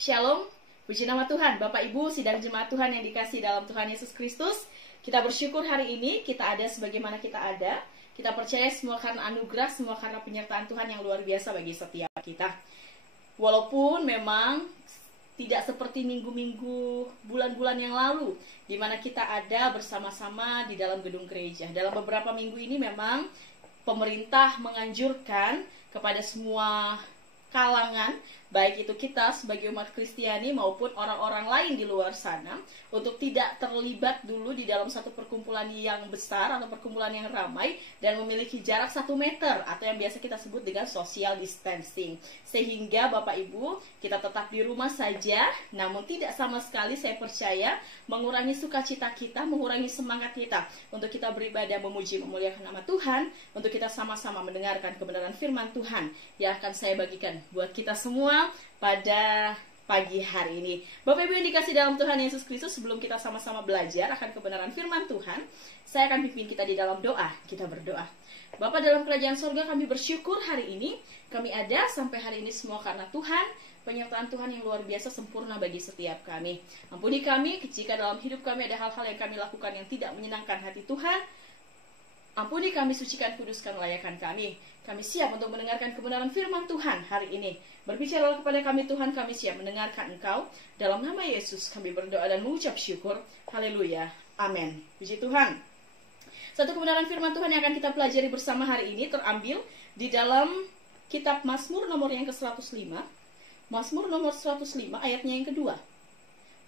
Shalom, puji nama Tuhan, Bapak Ibu, sidang jemaat Tuhan yang dikasihi dalam Tuhan Yesus Kristus. Kita bersyukur hari ini kita ada sebagaimana kita ada. Kita percaya semua karena anugerah, semua karena penyertaan Tuhan yang luar biasa bagi setiap kita. Walaupun memang tidak seperti minggu-minggu, bulan-bulan yang lalu, di mana kita ada bersama-sama di dalam gedung gereja. Dalam beberapa minggu ini memang pemerintah menganjurkan kepada semua kalangan, baik itu kita sebagai umat Kristiani maupun orang-orang lain di luar sana, untuk tidak terlibat dulu di dalam satu perkumpulan yang besar atau perkumpulan yang ramai dan memiliki jarak 1 meter atau yang biasa kita sebut dengan social distancing. Sehingga Bapak Ibu, kita tetap di rumah saja, namun tidak sama sekali saya percaya mengurangi sukacita kita, mengurangi semangat kita untuk kita beribadah, memuji, memuliakan nama Tuhan, untuk kita sama-sama mendengarkan kebenaran firman Tuhan yang akan saya bagikan buat kita semua pada pagi hari ini. Bapak Ibu yang dikasih dalam Tuhan Yesus Kristus, sebelum kita sama-sama belajar akan kebenaran firman Tuhan, saya akan pimpin kita di dalam doa. Kita berdoa. Bapa dalam kerajaan sorga, kami bersyukur hari ini kami ada sampai hari ini semua karena Tuhan, penyertaan Tuhan yang luar biasa sempurna bagi setiap kami. Ampuni kami jika dalam hidup kami ada hal-hal yang kami lakukan yang tidak menyenangkan hati Tuhan. Ampuni kami, sucikan, kuduskan, layakan kami. Kami siap untuk mendengarkan kebenaran firman Tuhan hari ini. Berbicara kepada kami Tuhan, kami siap mendengarkan Engkau. Dalam nama Yesus kami berdoa dan mengucap syukur. Haleluya. Amin. Puji Tuhan. Satu kebenaran firman Tuhan yang akan kita pelajari bersama hari ini terambil di dalam kitab Mazmur nomor yang ke-105. Mazmur nomor 105 ayatnya yang kedua.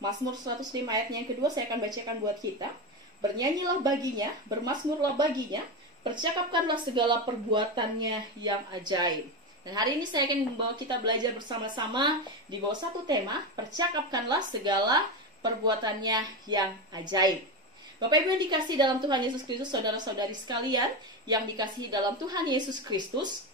Mazmur 105 ayatnya yang kedua saya akan bacakan buat kita. Bernyanyilah baginya, bermazmurlah baginya, percakapkanlah segala perbuatannya yang ajaib. Dan hari ini saya akan membawa kita belajar bersama-sama di bawah satu tema, percakapkanlah segala perbuatannya yang ajaib. Bapak Ibu yang dikasihi dalam Tuhan Yesus Kristus, saudara-saudari sekalian yang dikasihi dalam Tuhan Yesus Kristus,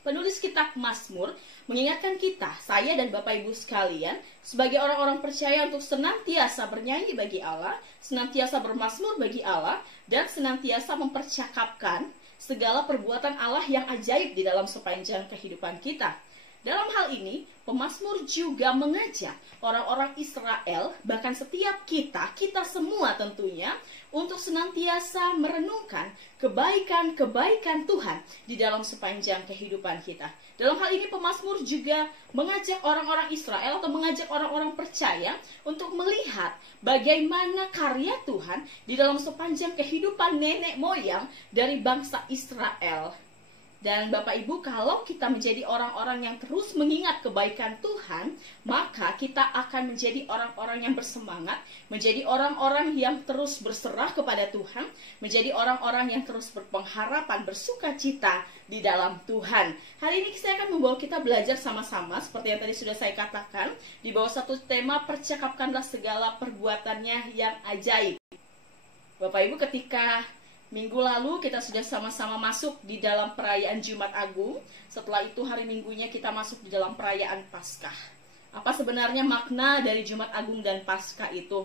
penulis kitab Mazmur mengingatkan kita, saya dan Bapak Ibu sekalian, sebagai orang-orang percaya untuk senantiasa bernyanyi bagi Allah, senantiasa bermazmur bagi Allah, dan senantiasa mempercakapkan segala perbuatan Allah yang ajaib di dalam sepanjang kehidupan kita. Dalam hal ini, pemazmur juga mengajak orang-orang Israel, bahkan setiap kita semua tentunya, untuk senantiasa merenungkan kebaikan-kebaikan Tuhan di dalam sepanjang kehidupan kita. Dalam hal ini, pemazmur juga mengajak orang-orang Israel atau mengajak orang-orang percaya untuk melihat bagaimana karya Tuhan di dalam sepanjang kehidupan nenek moyang dari bangsa Israel. Dan Bapak Ibu, kalau kita menjadi orang-orang yang terus mengingat kebaikan Tuhan, maka kita akan menjadi orang-orang yang bersemangat, menjadi orang-orang yang terus berserah kepada Tuhan, menjadi orang-orang yang terus berpengharapan, bersukacita di dalam Tuhan. Hari ini saya akan membawa kita belajar sama-sama, seperti yang tadi sudah saya katakan, di bawah satu tema, percakapkanlah segala perbuatannya yang ajaib. Bapak Ibu, ketika minggu lalu kita sudah sama-sama masuk di dalam perayaan Jumat Agung. Setelah itu hari Minggunya kita masuk di dalam perayaan Paskah. Apa sebenarnya makna dari Jumat Agung dan Paskah itu?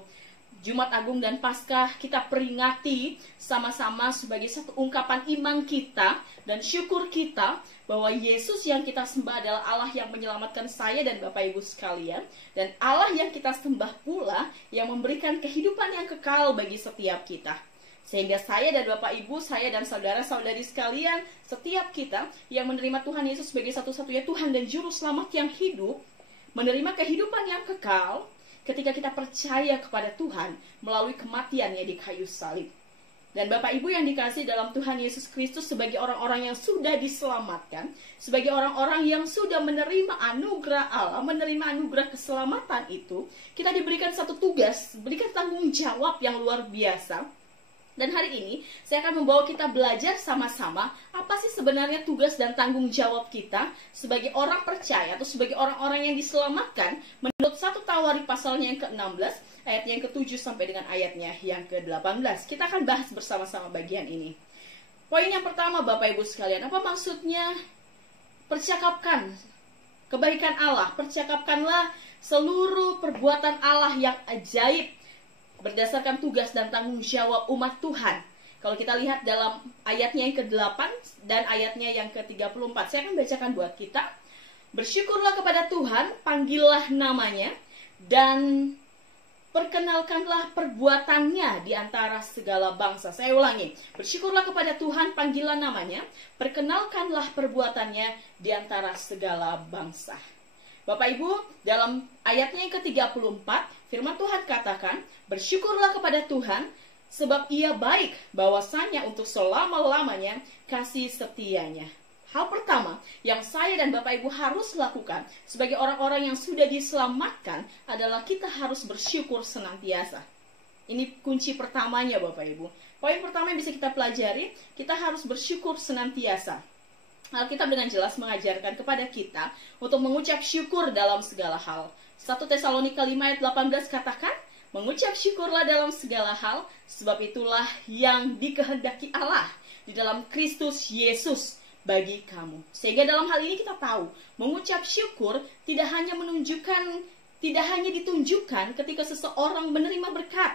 Jumat Agung dan Paskah kita peringati sama-sama sebagai satu ungkapan iman kita dan syukur kita bahwa Yesus yang kita sembah adalah Allah yang menyelamatkan saya dan Bapak Ibu sekalian, dan Allah yang kita sembah pula yang memberikan kehidupan yang kekal bagi setiap kita. Sehingga saya dan Bapak Ibu, saya dan saudara-saudari sekalian, setiap kita yang menerima Tuhan Yesus sebagai satu-satunya Tuhan dan Juru Selamat yang hidup, menerima kehidupan yang kekal ketika kita percaya kepada Tuhan melalui kematiannya di kayu salib. Dan Bapak Ibu yang dikasihi dalam Tuhan Yesus Kristus, sebagai orang-orang yang sudah diselamatkan, sebagai orang-orang yang sudah menerima anugerah Allah, menerima anugerah keselamatan itu, kita diberikan satu tugas, diberikan tanggung jawab yang luar biasa. Dan hari ini saya akan membawa kita belajar sama-sama apa sih sebenarnya tugas dan tanggung jawab kita sebagai orang percaya atau sebagai orang-orang yang diselamatkan menurut 1 Tawarikh pasalnya yang ke-16 ayat yang ke-7 sampai dengan ayatnya yang ke-18. Kita akan bahas bersama-sama bagian ini. Poin yang pertama, Bapak Ibu sekalian, apa maksudnya percakapkan kebaikan Allah? Percakapkanlah seluruh perbuatan Allah yang ajaib berdasarkan tugas dan tanggung jawab umat Tuhan. Kalau kita lihat dalam ayatnya yang ke-8 dan ayatnya yang ke-34, saya akan bacakan buat kita. Bersyukurlah kepada Tuhan, panggillah namanya, dan perkenalkanlah perbuatannya di antara segala bangsa. Saya ulangi, bersyukurlah kepada Tuhan, panggillah namanya, perkenalkanlah perbuatannya di antara segala bangsa. Bapak Ibu, dalam ayatnya yang ke-34, firman Tuhan katakan, bersyukurlah kepada Tuhan, sebab ia baik, bahwasanya untuk selama-lamanya kasih setianya. Hal pertama yang saya dan Bapak Ibu harus lakukan sebagai orang-orang yang sudah diselamatkan adalah kita harus bersyukur senantiasa. Ini kunci pertamanya Bapak Ibu. Poin pertama yang bisa kita pelajari, kita harus bersyukur senantiasa. Alkitab dengan jelas mengajarkan kepada kita untuk mengucap syukur dalam segala hal. 1 Tesalonika 5 ayat 18 katakan, mengucap syukurlah dalam segala hal, sebab itulah yang dikehendaki Allah di dalam Kristus Yesus bagi kamu. Sehingga dalam hal ini kita tahu, mengucap syukur tidak hanya ditunjukkan ketika seseorang menerima berkat.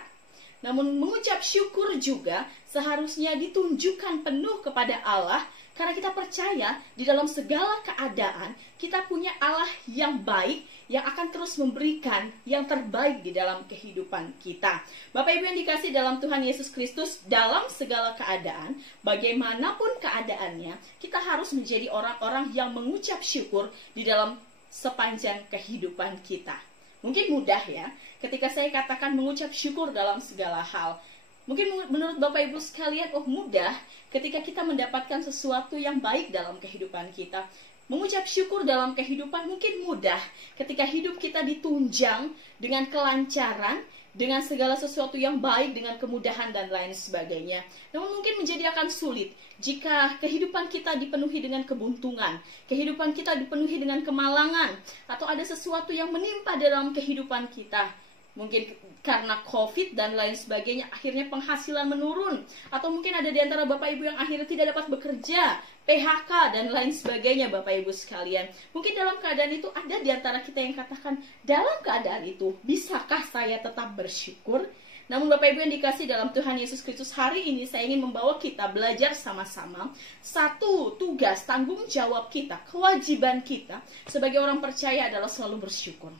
Namun mengucap syukur juga seharusnya ditunjukkan penuh kepada Allah, karena kita percaya di dalam segala keadaan kita punya Allah yang baik, yang akan terus memberikan yang terbaik di dalam kehidupan kita. Bapak Ibu yang dikasih dalam Tuhan Yesus Kristus, dalam segala keadaan, bagaimanapun keadaannya, kita harus menjadi orang-orang yang mengucap syukur di dalam sepanjang kehidupan kita. Mungkin mudah ya, ketika saya katakan mengucap syukur dalam segala hal. Mungkin menurut Bapak Ibu sekalian, oh mudah ketika kita mendapatkan sesuatu yang baik dalam kehidupan kita. Mengucap syukur dalam kehidupan mungkin mudah ketika hidup kita ditunjang dengan kelancaran, dengan segala sesuatu yang baik, dengan kemudahan dan lain sebagainya. Namun mungkin menjadi akan sulit jika kehidupan kita dipenuhi dengan kebuntungan, kehidupan kita dipenuhi dengan kemalangan, atau ada sesuatu yang menimpa dalam kehidupan kita. Mungkin karena COVID dan lain sebagainya, akhirnya penghasilan menurun. Atau mungkin ada di antara Bapak Ibu yang akhirnya tidak dapat bekerja, PHK dan lain sebagainya Bapak Ibu sekalian. Mungkin dalam keadaan itu ada di antara kita yang katakan, dalam keadaan itu, bisakah saya tetap bersyukur? Namun Bapak Ibu yang dikasih dalam Tuhan Yesus Kristus, hari ini saya ingin membawa kita belajar sama-sama satu tugas, tanggung jawab kita, kewajiban kita sebagai orang percaya adalah selalu bersyukur.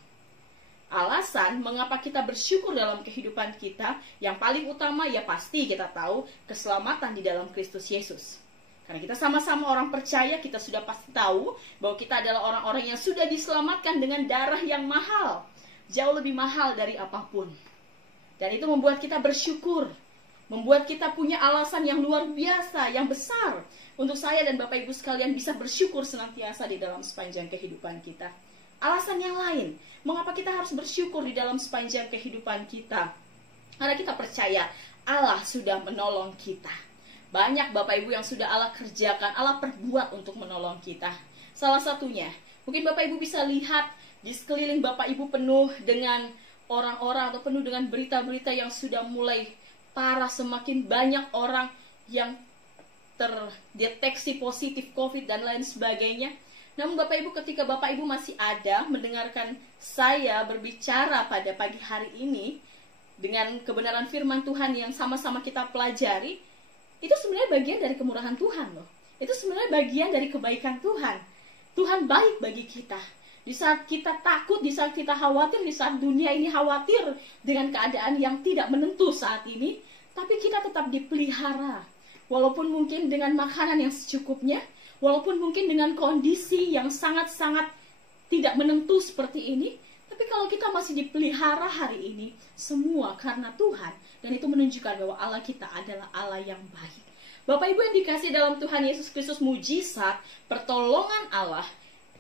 Alasan mengapa kita bersyukur dalam kehidupan kita, yang paling utama ya pasti kita tahu keselamatan di dalam Kristus Yesus. Karena kita sama-sama orang percaya, kita sudah pasti tahu bahwa kita adalah orang-orang yang sudah diselamatkan dengan darah yang mahal, jauh lebih mahal dari apapun. Dan itu membuat kita bersyukur, membuat kita punya alasan yang luar biasa, yang besar, untuk saya dan Bapak Ibu sekalian bisa bersyukur senantiasa di dalam sepanjang kehidupan kita. Alasan yang lain, mengapa kita harus bersyukur di dalam sepanjang kehidupan kita? Karena kita percaya Allah sudah menolong kita. Banyak Bapak Ibu yang sudah Allah kerjakan, Allah perbuat untuk menolong kita. Salah satunya, mungkin Bapak Ibu bisa lihat di sekeliling Bapak Ibu penuh dengan orang-orang atau penuh dengan berita-berita yang sudah mulai parah. Semakin banyak orang yang terdeteksi positif COVID dan lain sebagainya. Namun Bapak Ibu, ketika Bapak Ibu masih ada mendengarkan saya berbicara pada pagi hari ini dengan kebenaran firman Tuhan yang sama-sama kita pelajari, itu sebenarnya bagian dari kemurahan Tuhan loh. Itu sebenarnya bagian dari kebaikan Tuhan. Tuhan baik bagi kita. Di saat kita takut, di saat kita khawatir, di saat dunia ini khawatir dengan keadaan yang tidak menentu saat ini, tapi kita tetap dipelihara. Walaupun mungkin dengan makanan yang secukupnya, walaupun mungkin dengan kondisi yang sangat-sangat tidak menentu seperti ini, tapi kalau kita masih dipelihara hari ini, semua karena Tuhan. Dan itu menunjukkan bahwa Allah kita adalah Allah yang baik. Bapak Ibu yang dikasih dalam Tuhan Yesus Kristus, mujizat, pertolongan Allah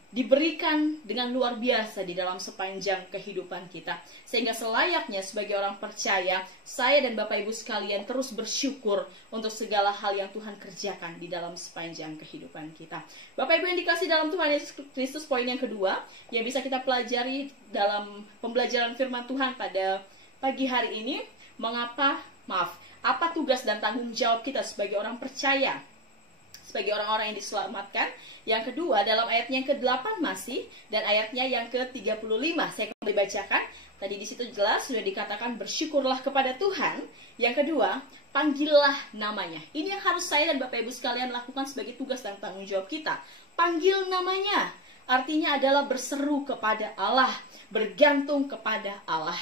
diberikan dengan luar biasa di dalam sepanjang kehidupan kita. Sehingga selayaknya sebagai orang percaya, saya dan Bapak Ibu sekalian terus bersyukur untuk segala hal yang Tuhan kerjakan di dalam sepanjang kehidupan kita. Bapak Ibu yang dikasih dalam Tuhan Yesus Kristus, poin yang kedua yang bisa kita pelajari dalam pembelajaran firman Tuhan pada pagi hari ini, apa tugas dan tanggung jawab kita sebagai orang percaya, sebagai orang-orang yang diselamatkan. Yang kedua, dalam ayatnya yang ke-8 masih, dan ayatnya yang ke-35 saya kembali bacakan. Tadi di situ jelas sudah dikatakan bersyukurlah kepada Tuhan. Yang kedua, panggillah namanya. Ini yang harus saya dan Bapak Ibu sekalian lakukan sebagai tugas dan tanggung jawab kita. Panggil namanya. artinya adalah berseru kepada Allah, bergantung kepada Allah.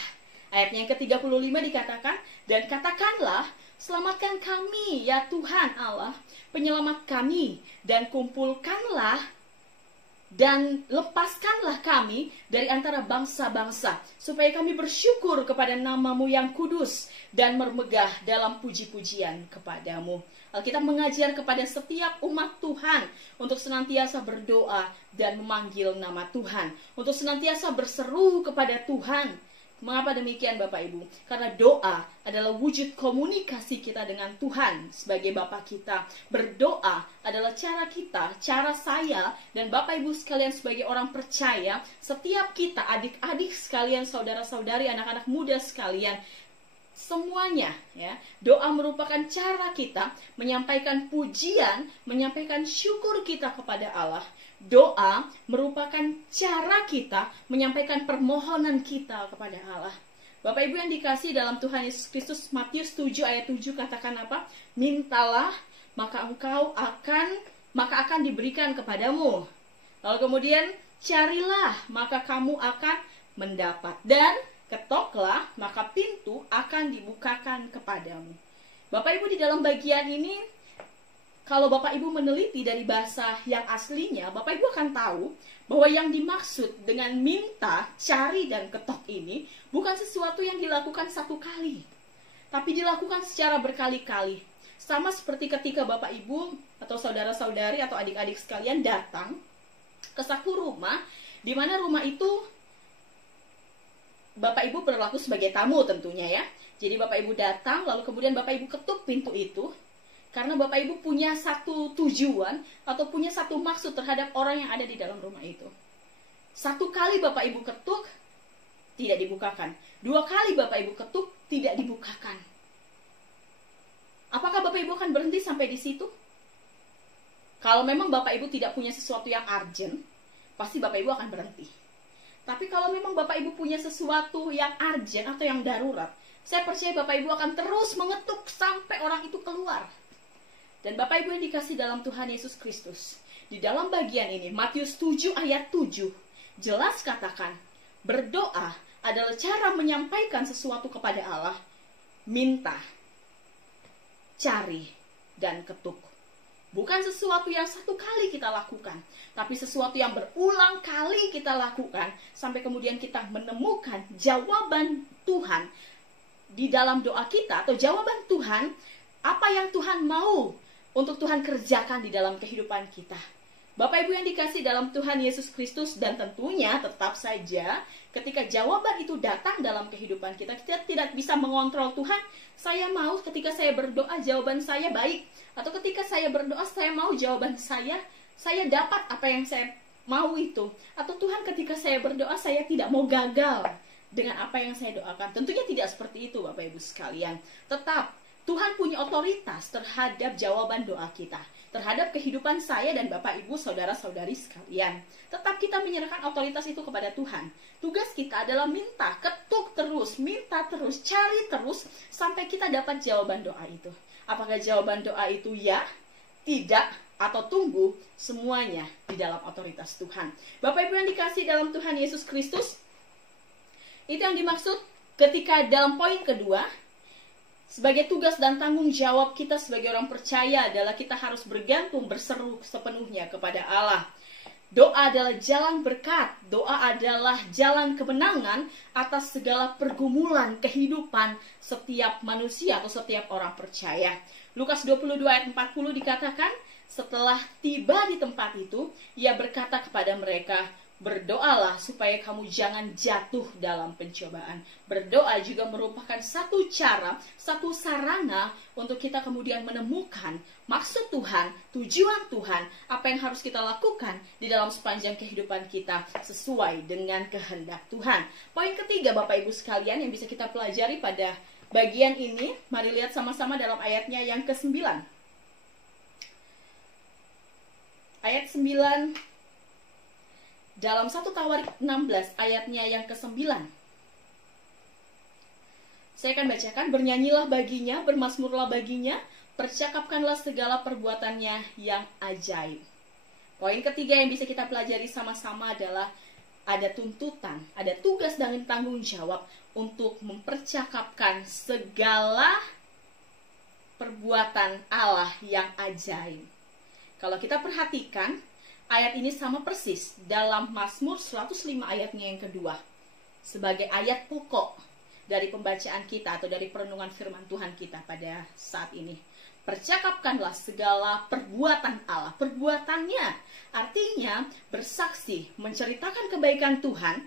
Ayatnya yang ke-35 dikatakan, dan katakanlah, selamatkan kami ya Tuhan Allah, penyelamat kami, dan kumpulkanlah dan lepaskanlah kami dari antara bangsa-bangsa, supaya kami bersyukur kepada nama-Mu yang kudus dan bermegah dalam puji-pujian kepadamu. Alkitab mengajar kepada setiap umat Tuhan untuk senantiasa berdoa dan memanggil nama Tuhan, untuk senantiasa berseru kepada Tuhan. Mengapa demikian Bapak Ibu? Karena doa adalah wujud komunikasi kita dengan Tuhan sebagai Bapa kita. Berdoa adalah cara kita, cara saya dan Bapak Ibu sekalian sebagai orang percaya, setiap kita, adik-adik sekalian, saudara-saudari, anak-anak muda sekalian, semuanya ya, doa merupakan cara kita menyampaikan pujian, menyampaikan syukur kita kepada Allah. Doa merupakan cara kita menyampaikan permohonan kita kepada Allah. Bapak Ibu yang dikasihi dalam Tuhan Yesus Kristus, Matius 7 ayat 7 katakan apa? Mintalah maka akan diberikan kepadamu. Lalu kemudian carilah maka kamu akan mendapat, dan ketoklah maka pintu akan dibukakan kepadamu. Bapak Ibu, di dalam bagian ini, kalau Bapak Ibu meneliti dari bahasa yang aslinya, Bapak Ibu akan tahu bahwa yang dimaksud dengan minta, cari, dan ketok ini bukan sesuatu yang dilakukan satu kali, tapi dilakukan secara berkali-kali. Sama seperti ketika Bapak Ibu atau saudara-saudari atau adik-adik sekalian datang ke satu rumah, di mana rumah itu Bapak Ibu berlaku sebagai tamu tentunya ya. Jadi Bapak Ibu datang, lalu kemudian Bapak Ibu ketuk pintu itu, karena Bapak Ibu punya satu tujuan atau punya satu maksud terhadap orang yang ada di dalam rumah itu. Satu kali Bapak Ibu ketuk, tidak dibukakan. Dua kali Bapak Ibu ketuk, tidak dibukakan. Apakah Bapak Ibu akan berhenti sampai di situ? Kalau memang Bapak Ibu tidak punya sesuatu yang urgent, pasti Bapak Ibu akan berhenti. Tapi kalau memang Bapak Ibu punya sesuatu yang urgent atau yang darurat, saya percaya Bapak Ibu akan terus mengetuk sampai orang itu keluar. Dan Bapak Ibu yang dikasih dalam Tuhan Yesus Kristus, di dalam bagian ini, Matius 7 ayat 7, jelas katakan, berdoa adalah cara menyampaikan sesuatu kepada Allah, minta, cari, dan ketuk. Bukan sesuatu yang satu kali kita lakukan, tapi sesuatu yang berulang kali kita lakukan, sampai kemudian kita menemukan jawaban Tuhan di dalam doa kita, atau jawaban Tuhan, apa yang Tuhan mau untuk Tuhan kerjakan di dalam kehidupan kita. Bapak Ibu yang dikasih dalam Tuhan Yesus Kristus, dan tentunya tetap saja ketika jawaban itu datang dalam kehidupan kita, kita tidak bisa mengontrol Tuhan. Saya mau ketika saya berdoa jawaban saya baik, atau ketika saya berdoa saya mau jawaban saya dapat apa yang saya mau itu. Atau Tuhan ketika saya berdoa saya tidak mau gagal dengan apa yang saya doakan. Tentunya tidak seperti itu Bapak Ibu sekalian. Tetap Tuhan punya otoritas terhadap jawaban doa kita, terhadap kehidupan saya dan Bapak Ibu saudara-saudari sekalian. Tetap kita menyerahkan otoritas itu kepada Tuhan. Tugas kita adalah minta, ketuk terus, minta terus, cari terus, sampai kita dapat jawaban doa itu. Apakah jawaban doa itu ya, tidak, atau tunggu, semuanya di dalam otoritas Tuhan. Bapak Ibu yang dikasih dalam Tuhan Yesus Kristus, itu yang dimaksud ketika dalam poin kedua, sebagai tugas dan tanggung jawab kita sebagai orang percaya adalah kita harus bergantung, berseru sepenuhnya kepada Allah. Doa adalah jalan berkat, doa adalah jalan kemenangan atas segala pergumulan kehidupan setiap manusia atau setiap orang percaya. Lukas 22 ayat 40 dikatakan, setelah tiba di tempat itu, ia berkata kepada mereka, berdoalah supaya kamu jangan jatuh dalam pencobaan. Berdoa juga merupakan satu cara, satu sarana untuk kita kemudian menemukan maksud Tuhan, tujuan Tuhan, apa yang harus kita lakukan di dalam sepanjang kehidupan kita sesuai dengan kehendak Tuhan. Poin ketiga Bapak Ibu sekalian yang bisa kita pelajari pada bagian ini, mari lihat sama-sama dalam ayatnya yang ke-9. Ayat 9 dalam 1 Tawarik 16 ayatnya yang ke-9. Saya akan bacakan, bernyanyilah baginya, bermazmurlah baginya, percakapkanlah segala perbuatannya yang ajaib. Poin ketiga yang bisa kita pelajari sama-sama adalah ada tuntutan, ada tugas dan tanggung jawab untuk mempercakapkan segala perbuatan Allah yang ajaib. Kalau kita perhatikan, ayat ini sama persis dalam Mazmur 105 ayatnya yang kedua. Sebagai ayat pokok dari pembacaan kita atau dari perenungan firman Tuhan kita pada saat ini. Percakapkanlah segala perbuatan Allah. Perbuatannya artinya bersaksi, menceritakan kebaikan Tuhan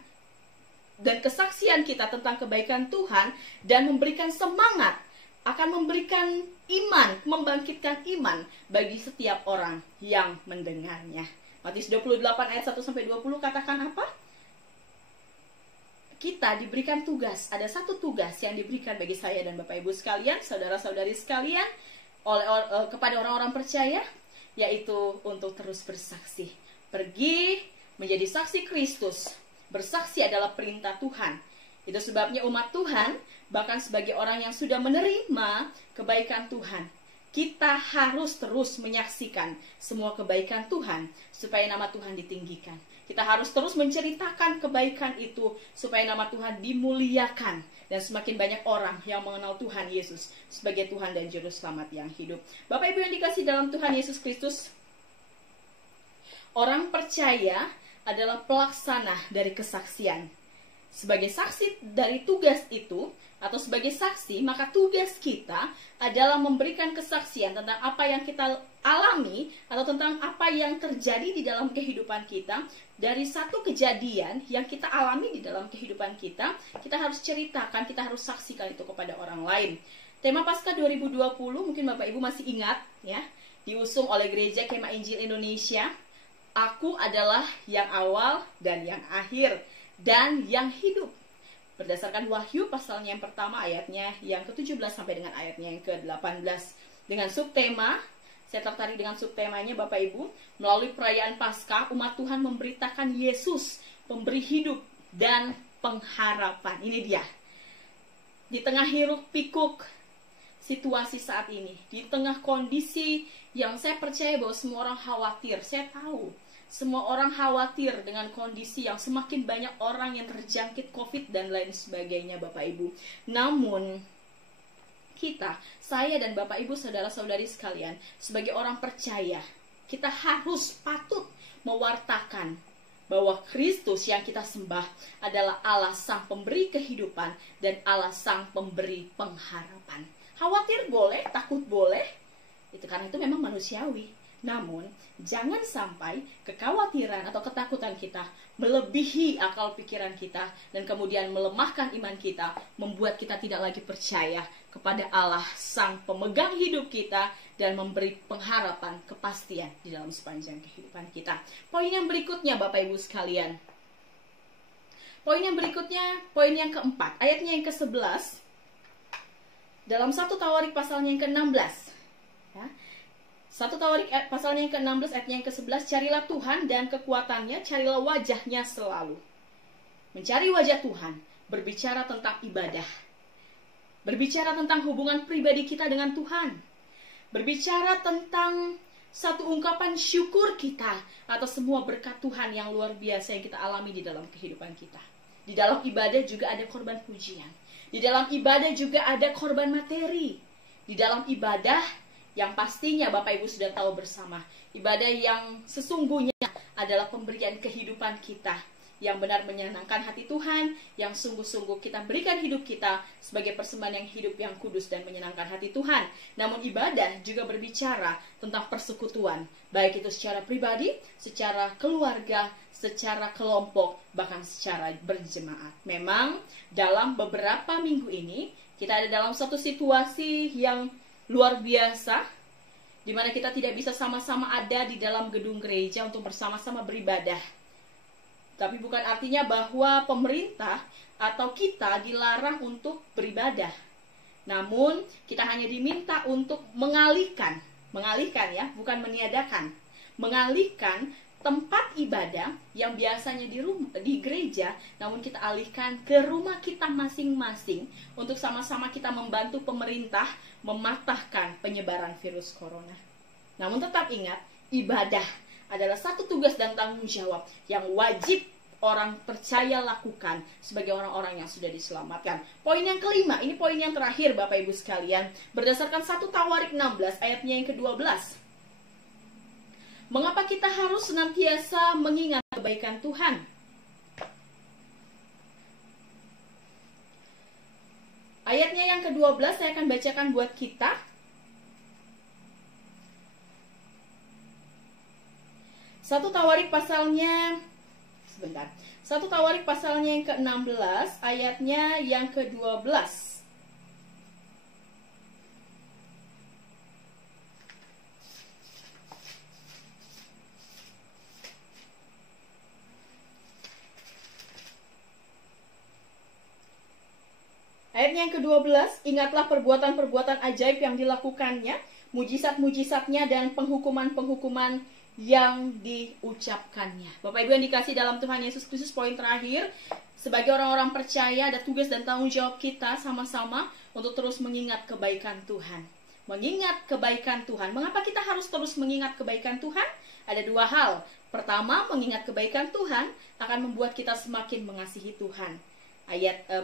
dan kesaksian kita tentang kebaikan Tuhan dan memberikan semangat, akan memberikan iman, membangkitkan iman bagi setiap orang yang mendengarnya. Matius 28 ayat 1-20 katakan apa? Kita diberikan tugas, ada satu tugas yang diberikan bagi saya dan Bapak Ibu sekalian, saudara-saudari sekalian, kepada orang-orang percaya, yaitu untuk terus bersaksi. Pergi menjadi saksi Kristus. Bersaksi adalah perintah Tuhan. Itu sebabnya umat Tuhan, bahkan sebagai orang yang sudah menerima kebaikan Tuhan, kita harus terus menyaksikan semua kebaikan Tuhan supaya nama Tuhan ditinggikan. Kita harus terus menceritakan kebaikan itu supaya nama Tuhan dimuliakan dan semakin banyak orang yang mengenal Tuhan Yesus sebagai Tuhan dan Juru Selamat yang hidup. Bapak Ibu yang dikasihi dalam Tuhan Yesus Kristus, orang percaya adalah pelaksana dari kesaksian. Sebagai saksi dari tugas itu, atau sebagai saksi, maka tugas kita adalah memberikan kesaksian tentang apa yang kita alami atau tentang apa yang terjadi di dalam kehidupan kita. Dari satu kejadian yang kita alami di dalam kehidupan kita harus ceritakan, kita harus saksikan itu kepada orang lain. Tema Paskah 2020 mungkin Bapak Ibu masih ingat ya, diusung oleh Gereja Kemah Injil Indonesia. Aku adalah yang awal dan yang akhir dan yang hidup. Berdasarkan Wahyu pasalnya yang pertama ayatnya yang ke-17 sampai dengan ayatnya yang ke-18. Dengan subtema, saya tertarik dengan subtemanya Bapak Ibu, melalui perayaan Paskah umat Tuhan memberitakan Yesus, pemberi hidup dan pengharapan. Ini dia. Di tengah hiruk pikuk situasi saat ini, di tengah kondisi yang saya percaya bahwa semua orang khawatir, saya tahu semua orang khawatir dengan kondisi yang semakin banyak orang yang terjangkit COVID dan lain sebagainya Bapak Ibu. Namun kita, saya dan Bapak Ibu saudara-saudari sekalian, sebagai orang percaya, kita harus patut mewartakan bahwa Kristus yang kita sembah adalah Allah Sang Pemberi kehidupan dan Allah Sang Pemberi pengharapan. Khawatir boleh, takut boleh, itu karena itu memang manusiawi. Namun, jangan sampai kekhawatiran atau ketakutan kita melebihi akal pikiran kita dan kemudian melemahkan iman kita, membuat kita tidak lagi percaya kepada Allah Sang Pemegang hidup kita dan memberi pengharapan, kepastian di dalam sepanjang kehidupan kita. Poin yang berikutnya Bapak Ibu sekalian. Poin yang berikutnya, poin yang keempat, ayatnya yang ke-11 dalam 1 Tawarik pasalnya yang ke-16. Ya. 1 Tawarik pasalnya yang ke-16 ayatnya yang ke-11, carilah Tuhan dan kekuatannya, carilah wajahnya selalu. Mencari wajah Tuhan, berbicara tentang ibadah. Berbicara tentang hubungan pribadi kita dengan Tuhan. Berbicara tentang satu ungkapan syukur kita atas semua berkat Tuhan yang luar biasa yang kita alami di dalam kehidupan kita. Di dalam ibadah juga ada korban pujian. Di dalam ibadah juga ada korban materi. Di dalam ibadah yang pastinya Bapak Ibu sudah tahu bersama, ibadah yang sesungguhnya adalah pemberian kehidupan kita yang benar menyenangkan hati Tuhan, yang sungguh-sungguh kita berikan hidup kita sebagai persembahan yang hidup, yang kudus dan menyenangkan hati Tuhan. Namun ibadah juga berbicara tentang persekutuan, baik itu secara pribadi, secara keluarga, secara kelompok, bahkan secara berjemaat. Memang dalam beberapa minggu ini kita ada dalam satu situasi yang luar biasa, di mana kita tidak bisa sama-sama ada di dalam gedung gereja untuk bersama-sama beribadah. Tapi bukan artinya bahwa pemerintah atau kita dilarang untuk beribadah. Namun kita hanya diminta untuk mengalihkan ya, bukan meniadakan. Mengalihkan tempat ibadah yang biasanya di gereja, namun kita alihkan ke rumah kita masing-masing untuk sama-sama kita membantu pemerintah mematahkan penyebaran virus corona. Namun tetap ingat, ibadah adalah satu tugas dan tanggung jawab yang wajib orang percaya lakukan sebagai orang-orang yang sudah diselamatkan. Poin yang kelima, ini poin yang terakhir Bapak Ibu sekalian, berdasarkan 1 Tawarik 16 ayatnya yang ke-12. Mengapa kita harus senantiasa mengingat kebaikan Tuhan? Ayatnya yang ke-12 saya akan bacakan buat kita. Satu Tawarik pasalnya, sebentar. 1 Tawarik pasalnya yang ke-16, ayatnya yang ke-12. Ayatnya yang ke-12, ingatlah perbuatan-perbuatan ajaib yang dilakukannya, mujizat-mujizatnya dan penghukuman-penghukuman yang diucapkannya. Bapak Ibu yang dikasih dalam Tuhan Yesus Kristus, poin terakhir, sebagai orang-orang percaya ada tugas dan tanggung jawab kita sama-sama untuk terus mengingat kebaikan Tuhan. Mengingat kebaikan Tuhan. Mengapa kita harus terus mengingat kebaikan Tuhan? Ada dua hal. Pertama, mengingat kebaikan Tuhan akan membuat kita semakin mengasihi Tuhan.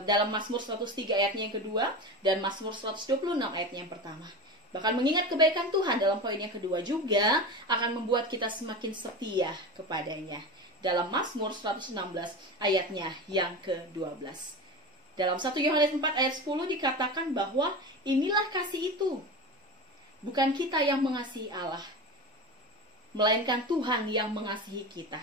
Dalam Mazmur 103 ayatnya yang kedua dan Mazmur 126 ayatnya yang pertama. Bahkan mengingat kebaikan Tuhan dalam poin yang kedua juga akan membuat kita semakin setia kepadanya. Dalam Mazmur 116 ayatnya yang ke-12. Dalam 1 Yohanes 4 ayat 10 dikatakan bahwa inilah kasih itu. Bukan kita yang mengasihi Allah, melainkan Tuhan yang mengasihi kita.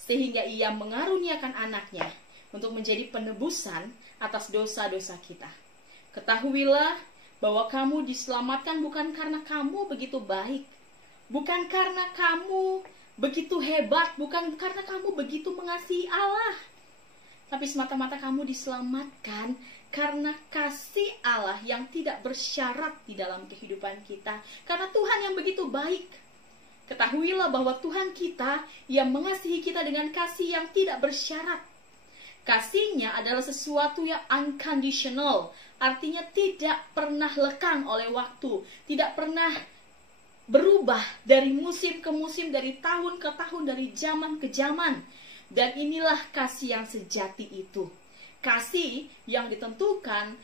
Sehingga Ia mengaruniakan anaknya untuk menjadi penebusan atas dosa-dosa kita. Ketahuilah bahwa kamu diselamatkan bukan karena kamu begitu baik, bukan karena kamu begitu hebat, bukan karena kamu begitu mengasihi Allah, tapi semata-mata kamu diselamatkan karena kasih Allah yang tidak bersyarat di dalam kehidupan kita, karena Tuhan yang begitu baik. Ketahuilah bahwa Tuhan kita yang mengasihi kita dengan kasih yang tidak bersyarat. Kasihnya adalah sesuatu yang unconditional, artinya tidak pernah lekang oleh waktu, tidak pernah berubah dari musim ke musim, dari tahun ke tahun, dari zaman ke zaman. Dan inilah kasih yang sejati itu. Kasih yang ditentukan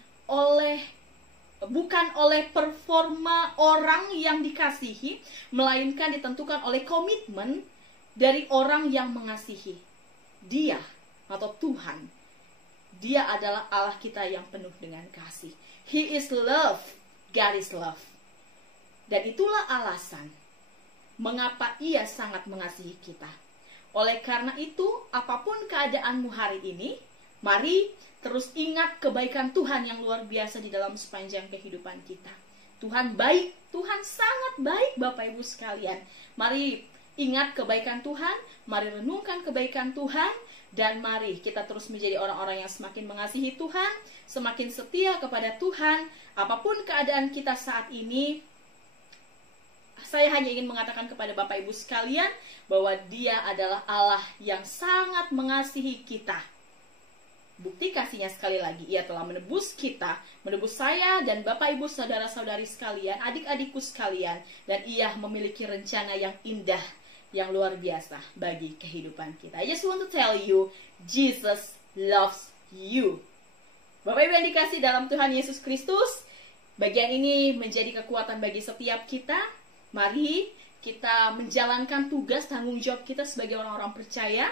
bukan oleh performa orang yang dikasihi, melainkan ditentukan oleh komitmen dari orang yang mengasihi. Dia atau Tuhan, Dia adalah Allah kita yang penuh dengan kasih. He is love, God is love. Dan itulah alasan mengapa Ia sangat mengasihi kita. Oleh karena itu, apapun keadaanmu hari ini, mari terus ingat kebaikan Tuhan yang luar biasa di dalam sepanjang kehidupan kita. Tuhan baik, Tuhan sangat baik Bapak Ibu sekalian. Mari ingat kebaikan Tuhan, mari renungkan kebaikan Tuhan, dan mari kita terus menjadi orang-orang yang semakin mengasihi Tuhan, semakin setia kepada Tuhan. Apapun keadaan kita saat ini, saya hanya ingin mengatakan kepada Bapak Ibu sekalian bahwa Dia adalah Allah yang sangat mengasihi kita. Bukti kasihnya sekali lagi, Ia telah menebus kita, menebus saya dan Bapak Ibu saudara-saudari sekalian, adik-adikku sekalian, dan Ia memiliki rencana yang indah, yang luar biasa bagi kehidupan kita. I just want to tell you, Jesus loves you. Bapak Ibu yang dikasih dalam Tuhan Yesus Kristus, bagian ini menjadi kekuatan bagi setiap kita. Mari kita menjalankan tugas tanggung jawab kita sebagai orang-orang percaya.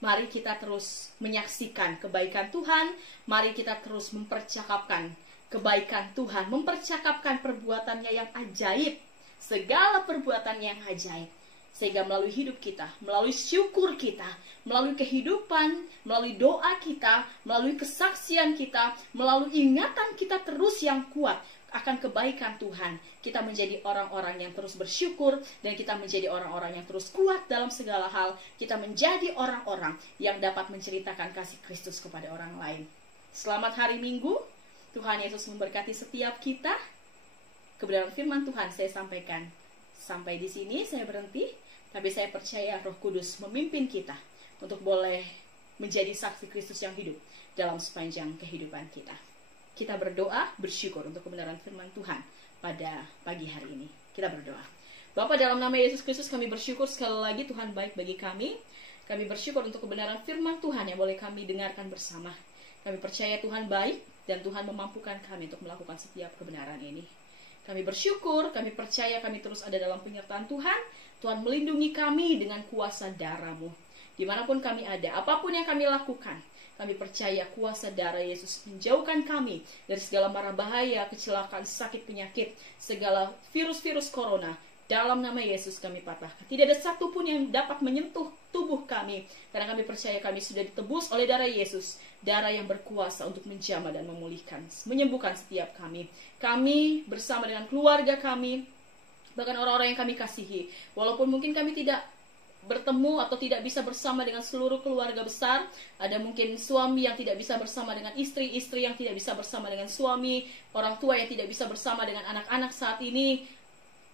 Mari kita terus menyaksikan kebaikan Tuhan. Mari kita terus mempercakapkan kebaikan Tuhan, mempercakapkan perbuatannya yang ajaib, segala perbuatan yang ajaib. Sehingga melalui hidup kita, melalui syukur kita, melalui kehidupan, melalui doa kita, melalui kesaksian kita, melalui ingatan kita terus yang kuat akan kebaikan Tuhan, kita menjadi orang-orang yang terus bersyukur, dan kita menjadi orang-orang yang terus kuat dalam segala hal. Kita menjadi orang-orang yang dapat menceritakan kasih Kristus kepada orang lain. Selamat hari Minggu. Tuhan Yesus memberkati setiap kita. Kebenaran firman Tuhan saya sampaikan. Sampai di sini saya berhenti. Tapi saya percaya Roh Kudus memimpin kita untuk boleh menjadi saksi Kristus yang hidup dalam sepanjang kehidupan kita. Kita berdoa, bersyukur untuk kebenaran firman Tuhan pada pagi hari ini. Kita berdoa. Bapa, dalam nama Yesus Kristus kami bersyukur sekali lagi Tuhan baik bagi kami. Kami bersyukur untuk kebenaran firman Tuhan yang boleh kami dengarkan bersama. Kami percaya Tuhan baik dan Tuhan memampukan kami untuk melakukan setiap kebenaran ini. Kami bersyukur, kami percaya kami terus ada dalam penyertaan Tuhan. Tuhan melindungi kami dengan kuasa darah-Mu. Dimanapun kami ada, apapun yang kami lakukan, kami percaya kuasa darah Yesus menjauhkan kami dari segala mara bahaya, kecelakaan, sakit, penyakit, segala virus-virus corona. Dalam nama Yesus kami patahkan. Tidak ada satupun yang dapat menyentuh tubuh kami. Karena kami percaya kami sudah ditebus oleh darah Yesus. Darah yang berkuasa untuk menjamah dan memulihkan, menyembuhkan setiap kami. Kami bersama dengan keluarga kami, bahkan orang-orang yang kami kasihi. Walaupun mungkin kami tidak bertemu atau tidak bisa bersama dengan seluruh keluarga besar. Ada mungkin suami yang tidak bisa bersama dengan istri, istri yang tidak bisa bersama dengan suami, orang tua yang tidak bisa bersama dengan anak-anak saat ini.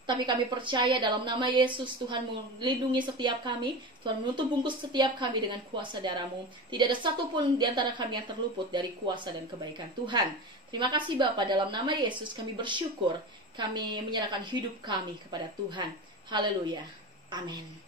Tapi kami percaya dalam nama Yesus Tuhan melindungi setiap kami. Tuhan menutup bungkus setiap kami dengan kuasa darah-Mu. Tidak ada satupun di antara kami yang terluput dari kuasa dan kebaikan Tuhan. Terima kasih Bapa, dalam nama Yesus kami bersyukur. Kami menyerahkan hidup kami kepada Tuhan. Haleluya. Amin.